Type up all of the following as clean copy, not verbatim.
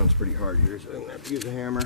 ground's pretty hard here, so I'm going to have to use a hammer.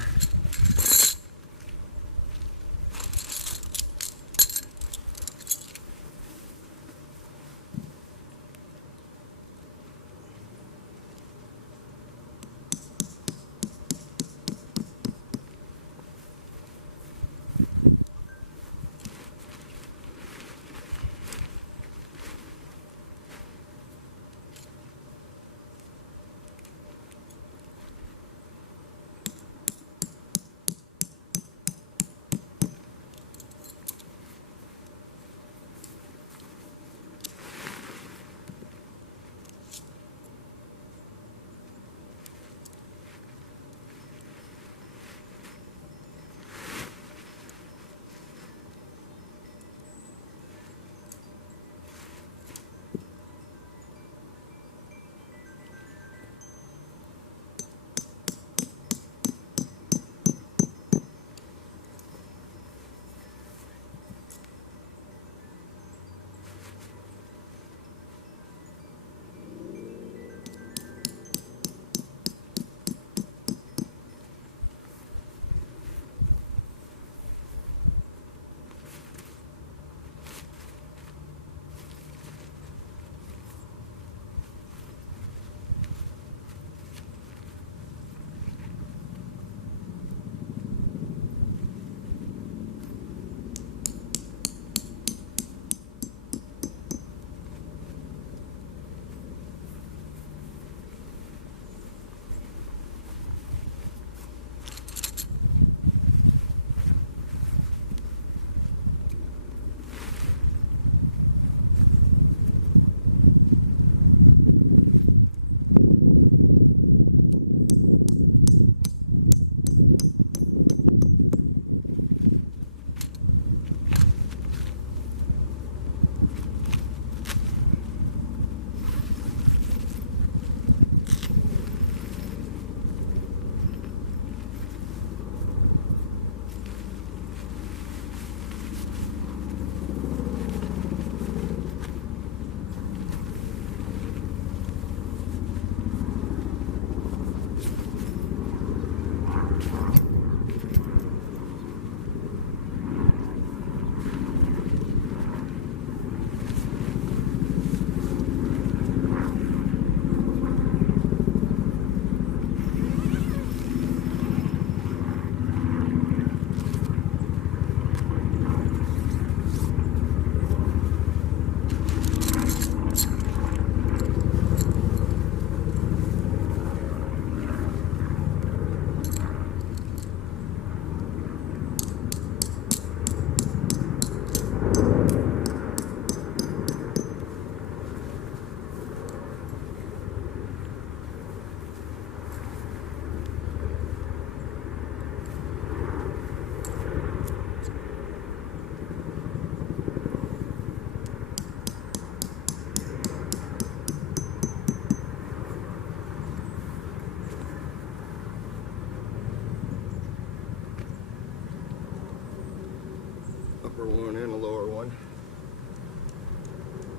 Upper one and a lower one.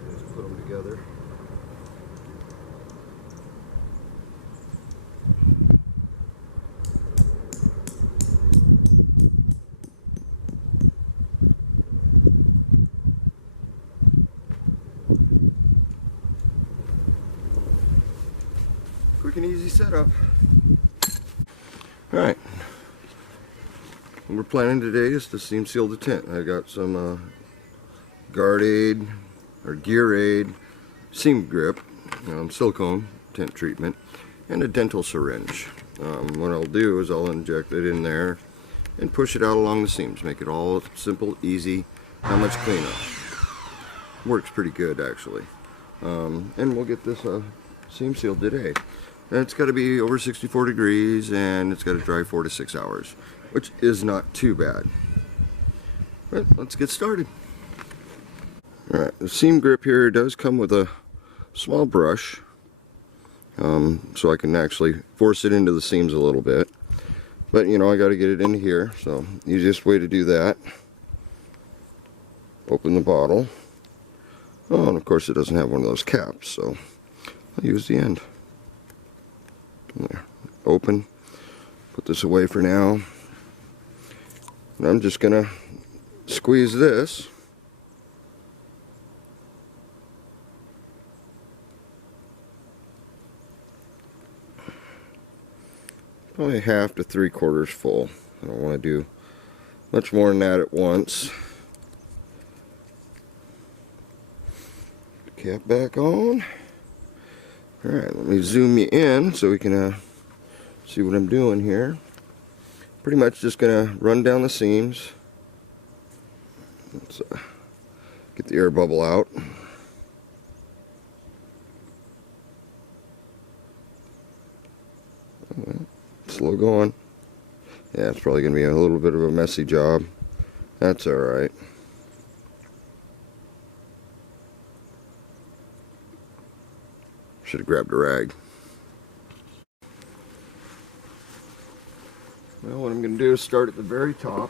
Just put them together. Quick and easy setup. All right. What we're planning today is to seam seal the tent. I got some guard aid or gear aid, seam grip, silicone tent treatment, and a dental syringe. What I'll do is I'll inject it in there and push it out along the seams. Make it all simple, easy, not much cleanup. Works pretty good actually. And we'll get this seam sealed today. And it's got to be over 64 degrees and it's got to dry 4 to 6 hours, which is not too bad. But let's get started. Alright, the seam grip here does come with a small brush, so I can actually force it into the seams a little bit. But you know, I got to get it in here, so the easiest way to do that, open the bottle. Oh, and of course it doesn't have one of those caps, so I'll use the end. There. open. Put this away for now. And I'm just gonna squeeze this. Probably 1/2 to 3/4 full. I don't want to do much more than that at once. Cap back on. Alright, let me zoom you in so we can see what I'm doing here. Pretty much just gonna run down the seams. Let's get the air bubble out. Slow going. Yeah, it's probably gonna be a little bit of a messy job. That's alright. Should have grabbed a rag. Well, what I'm going to do is start at the very top.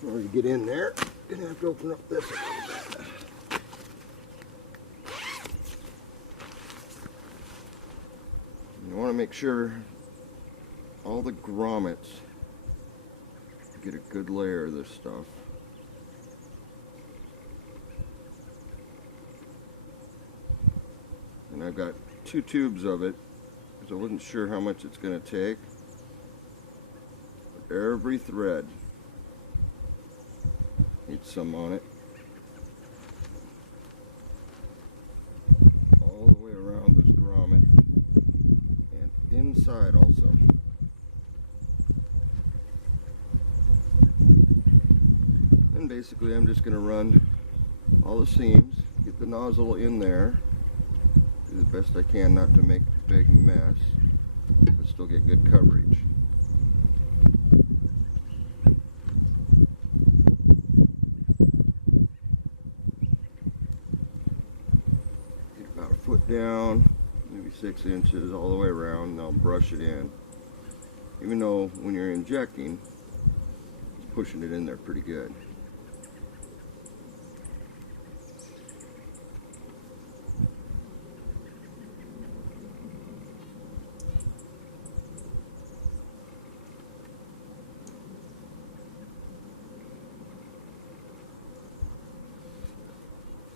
In order to get in there, I'm going to have to open up this a little bit. You want to make sure all the grommets get a good layer of this stuff. And I've got 2 tubes of it because I wasn't sure how much it's going to take. But every thread needs some on it. All the way around this grommet and inside also. And basically I'm just going to run all the seams, get the nozzle in there. Do the best I can not to make a big mess, but still get good coverage. Get about 1 foot down, maybe 6 inches all the way around, and I'll brush it in. Even though when you're injecting, it's pushing it in there pretty good.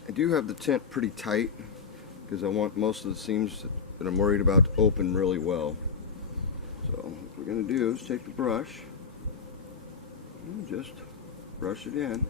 I do have the tent pretty tight because I want most of the seams that I'm worried about to open really well. So what we're going to do is take the brush and just brush it in.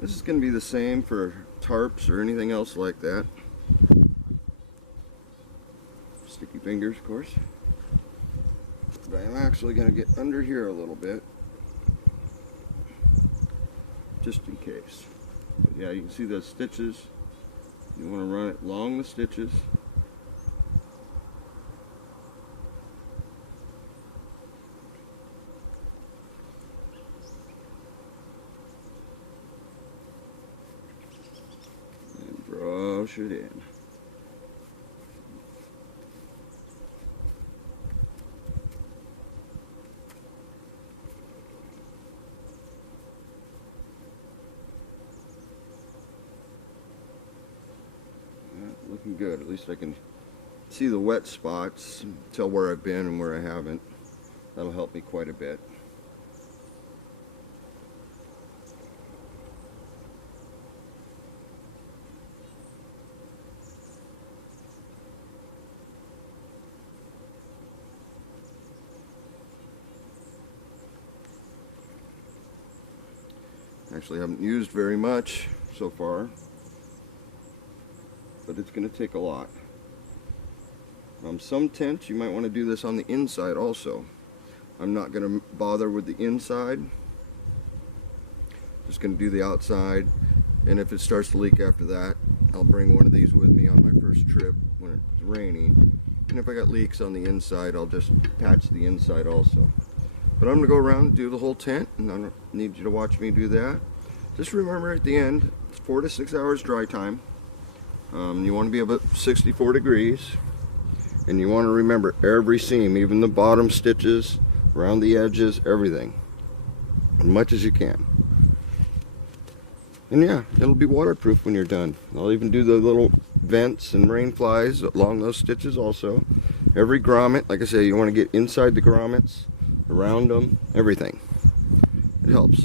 This is going to be the same for tarps or anything else like that. Sticky fingers, of course. But I'm actually going to get under here a little bit, just in case. But yeah, you can see those stitches. You want to run it along the stitches. Brush it in. Looking good. At least I can see the wet spots, tell where I've been and where I haven't. That'll help me quite a bit. Actually, haven't used very much so far, but it's going to take a lot. Some tents you might want to do this on the inside also. I'm not going to bother with the inside. Just going to do the outside, and if it starts to leak after that, I'll bring one of these with me on my first trip when it's raining. And if I got leaks on the inside, I'll just patch the inside also. But I'm going to go around and do the whole tent, and I don't need you to watch me do that. Just remember at the end, it's 4 to 6 hours dry time. You want to be about 64 degrees. And you want to remember every seam, even the bottom stitches, around the edges, everything. As much as you can. And yeah, it'll be waterproof when you're done. I'll even do the little vents and rain flies along those stitches also. Every grommet, like I say, you want to get inside the grommets, around them, everything. It helps.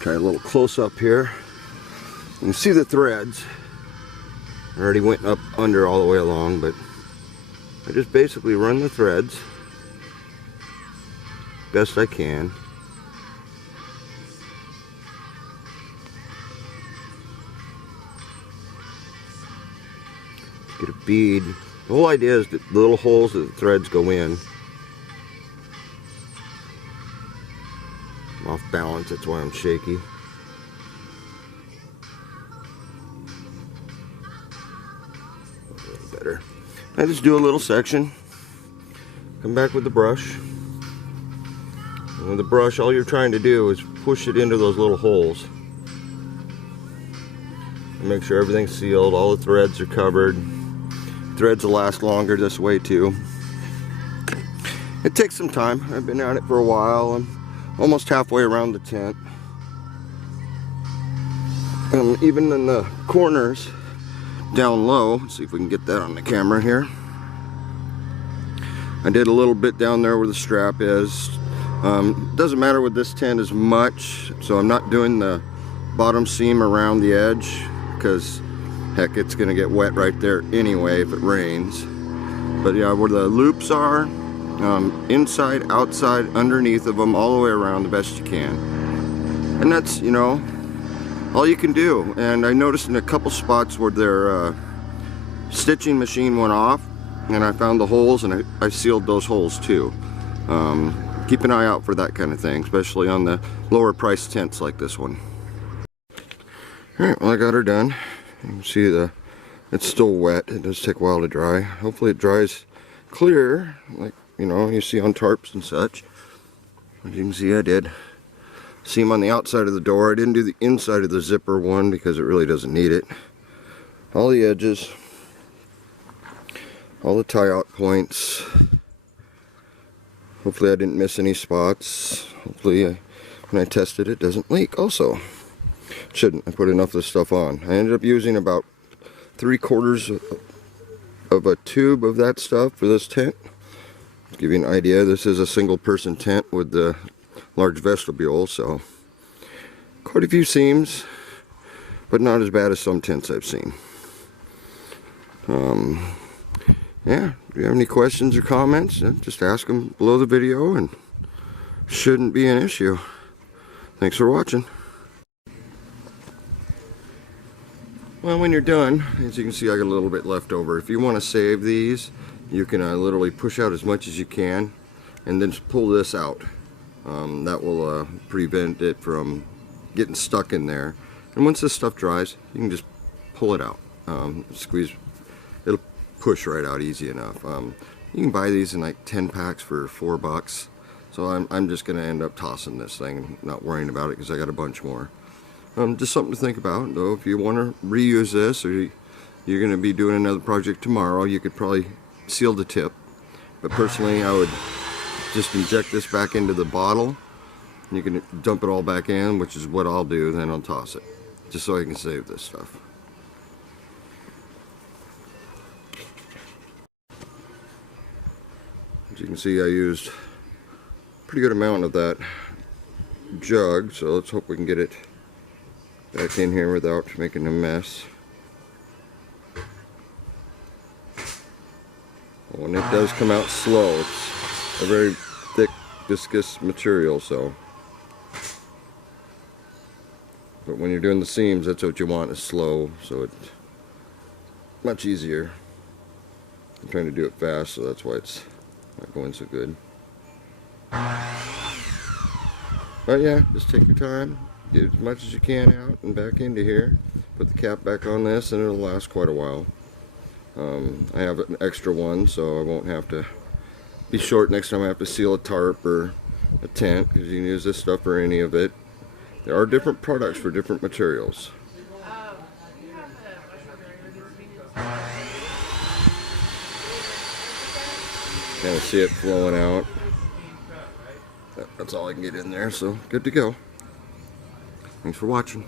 Try a little close up here. You can see the threads. I already went up under all the way along, but I just basically run the threads best I can. Get a bead. The whole idea is that the little holes that the threads go in. I'm off balance, that's why I'm shaky. A little better. I just do a little section. Come back with the brush. And with the brush, all you're trying to do is push it into those little holes. And make sure everything's sealed, all the threads are covered. Threads will last longer this way too. It takes some time. I've been at it for a while. I'm almost halfway around the tent. Even in the corners down low, let's see if we can get that on the camera here. I did a little bit down there where the strap is. Doesn't matter with this tent as much, so I'm not doing the bottom seam around the edge because heck, it's gonna get wet right there anyway if it rains. But yeah, where the loops are, inside, outside, underneath of them, all the way around the best you can. And that's, you know, all you can do. And I noticed in a couple spots where their stitching machine went off, and I found the holes, and I sealed those holes too. Keep an eye out for that kind of thing, especially on the lower price tents like this one. Alright, well I got her done. You can see it's still wet. It does take a while to dry. Hopefully it dries clear, like, you know, you see on tarps and such. As you can see, I did seam on the outside of the door. I didn't do the inside of the zipper one because it really doesn't need it. All the edges, all the tie-out points. Hopefully I didn't miss any spots. Hopefully when I tested it doesn't leak also. Shouldn't. I put enough of this stuff on. I ended up using about 3/4 of a tube of that stuff for this tent. To give you an idea, this is a single person tent with the large vestibule, so quite a few seams, but not as bad as some tents I've seen. Yeah, if you have any questions or comments, just ask them below the video, and shouldn't be an issue. Thanks for watching. Well, when you're done, as you can see, I got a little bit left over. If you want to save these, you can literally push out as much as you can and then just pull this out. That will prevent it from getting stuck in there. And once this stuff dries, you can just pull it out. Squeeze, it'll push right out easy enough. You can buy these in like 10 packs for $4. So I'm just going to end up tossing this thing, not worrying about it because I got a bunch more. Just something to think about, though. If you want to reuse this, or you're going to be doing another project tomorrow, you could probably seal the tip. But personally, I would just inject this back into the bottle. You can dump it all back in, which is what I'll do, then I'll toss it. Just so I can save this stuff. As you can see, I used a pretty good amount of that jug, so let's hope we can get it back in here without making a mess. Oh, and it does come out slow. It's a very thick, viscous material, so. But when you're doing the seams, that's what you want, is slow, so it's much easier. I'm trying to do it fast, so that's why it's not going so good. But yeah, just take your time. Get as much as you can out and back into here. Put the cap back on this and it'll last quite a while. I have an extra one, so I won't have to be short next time I have to seal a tarp or a tent, because you can use this stuff for any of it. There are different products for different materials. Kind of see it flowing out. That's all I can get in there, so good to go. Thanks for watching.